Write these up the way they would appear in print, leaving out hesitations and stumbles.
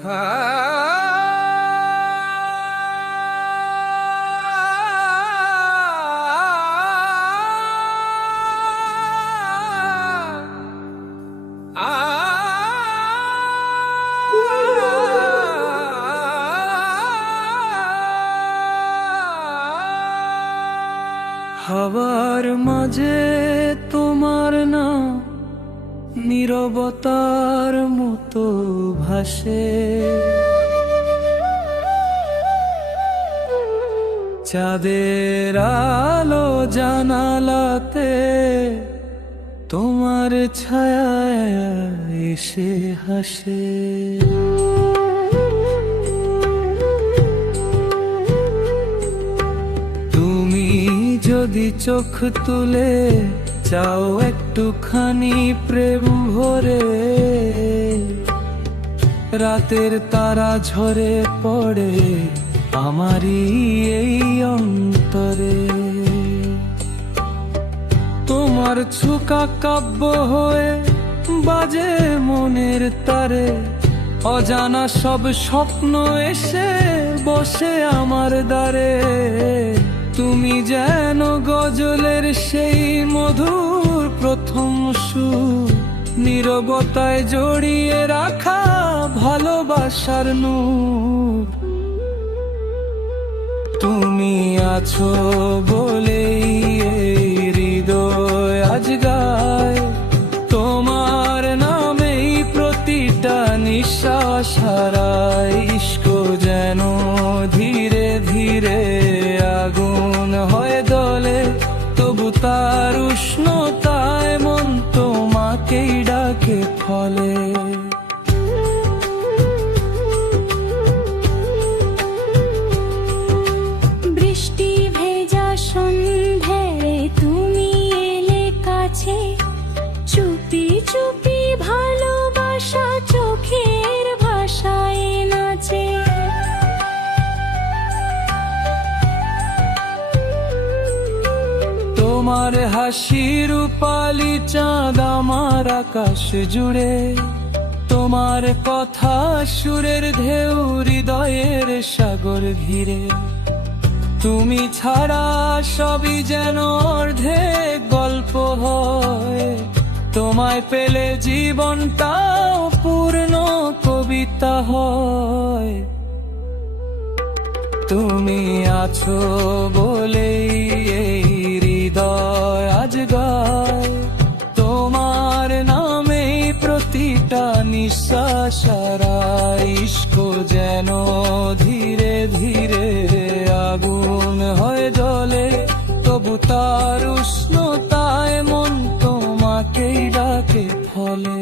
হাওয়ার মাঝে তোমার নাম নীরবতার মতো ভাসে, চাঁদের আলো জানালাতে তোমার ছায়া এসে হাসে। যদি চোখ তুলে চাও একটুখানি প্রেম ভরে, রাতের তারা ঝরে পড়ে আমারই এই অন্তরে। তোমার ছুকা কাব্য হয়ে বাজে মনের তারে, অজানা সব স্বপ্ন এসে বসে আমার দ্বারে। তুমি যেন গজলের সেই মধুর প্রথম সুর, নীরবতায় জড়িয়ে রাখা ভালোবাসার নূর। তুমি আছো বলেই এই হৃদয় আজ গায়, তোমার নামেই প্রতিটা নিঃশ্বাস হারায়। ইশক যেন ধীরে ধীরে আগুন হয়ে দলে, তবু তার উষ্ণতায় মন তোমাকেই ডাকে ফলে। বৃষ্টি ভেজা সন্ধ্যায় তুমি এলে কাছে, চুপি চুপি ভালোবাসা চোখের ভাষায় নাচে। তোমার হাসি রূপালি চাঁদ আমার আকাশ জুড়ে, তোমার কথা সুরের ঢেউ হৃদয়ের সাগর ঘিরে। তুমি ছাড়া সবই যেন অর্ধেক গল্প হয়, তোমায় পেলে জীবনটাও পূর্ণ কবিতা হয়। তুমি আছো বলেই এই হৃদয় আজ গায়, তোমার নামেই প্রতিটা নিঃশ্বাস হারায়। ইশক যেন ধীরে ধীরে আগুন হয়ে জ্বলে, তবু তার উষ্ণতায় মন তোমাকেই ডাকে ফলে।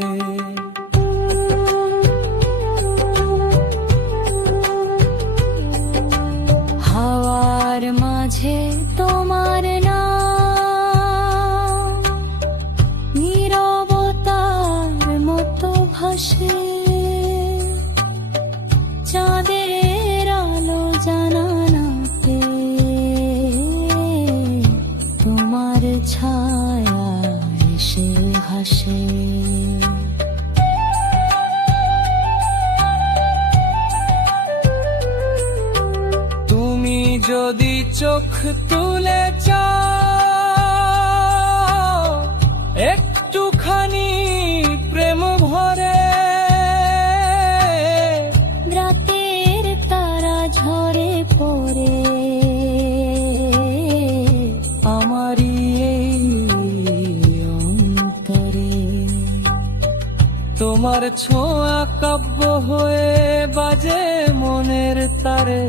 হাওয়ার মাঝে তোমার নাম নীরবতার মতো ভাসে, চাঁদের আলো জানালাতে তোমার ছায়া এসে হাসে। তুমি যদি চোখ তুলে চাও একটুখানি প্রেম ভরে, রাতের তারা ঝরে পড়ে আমারই এই অন্তরে। তোমার ছোঁয়া কাব্য হয়ে বাজে মনের তারে,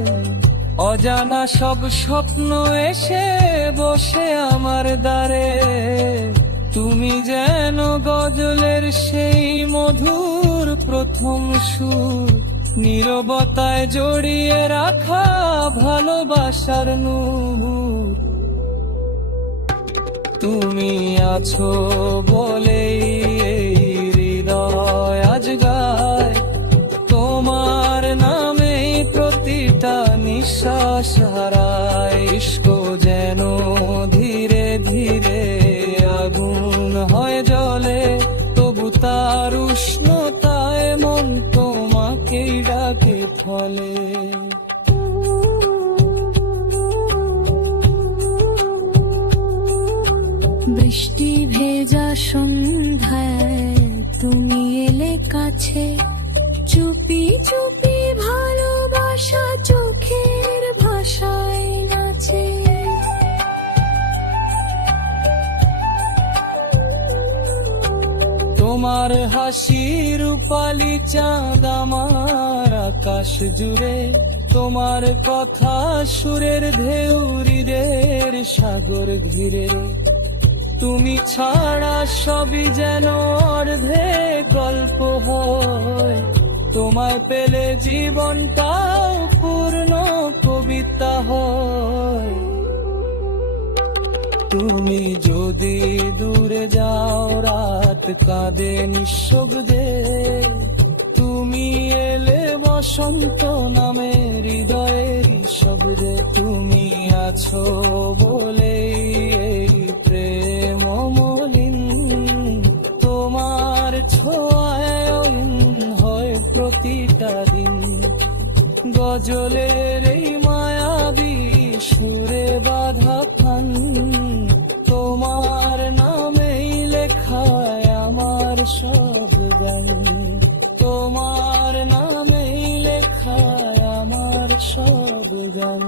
অজানা সব স্বপ্ন এসে বসে আমার দ্বারে। তুমি যেন গজলের সেই মধুর প্রথম সুর, নীরবতায় জড়িয়ে রাখা ভালোবাসার নূর। তুমি আছো বলেই এই হৃদয় আজ গায়, তোমার নামেই প্রতিটা নিঃশ্বাস হারায়। ইশক যেন ধীরে ধীরে আগুন হয়ে জ্বলে, তবু তার উষ্ণতায় মন তোমাকেই ডাকে। ফলে। বৃষ্টি ভেজা সন্ধ্যায় তুমি এলে কাছে, চুপি চুপি ভালোবাসা চোখের ভাষায় নাচে। তোমার হাসি রূপালি চাঁদ আমার আকাশ জুড়ে, তোমার কথা সুরের ঢেউ হৃদের সাগর ঘিরে। তুমি ছাড়া সবই যেন অর্ধেক গল্প হয়, তোমায় পেলে জীবনটাও পূর্ণ কবিতা হয়। তুমি যদি দূরে যাও রাত কাঁদে নিঃশব্দে, তুমি এলে বসন্ত নামে হৃদয়ের শব্দে। তুমি আছো বলে এই প্রেম মলিন, তোমার ছোঁয়ায় হয় প্রতিটা দিন। গজলের এই মায়াবী সুরে বাঁধা খান, তোমার নামেই লেখায় আমার সব গান। তোমার নামেই লেখায় আমার সব গান।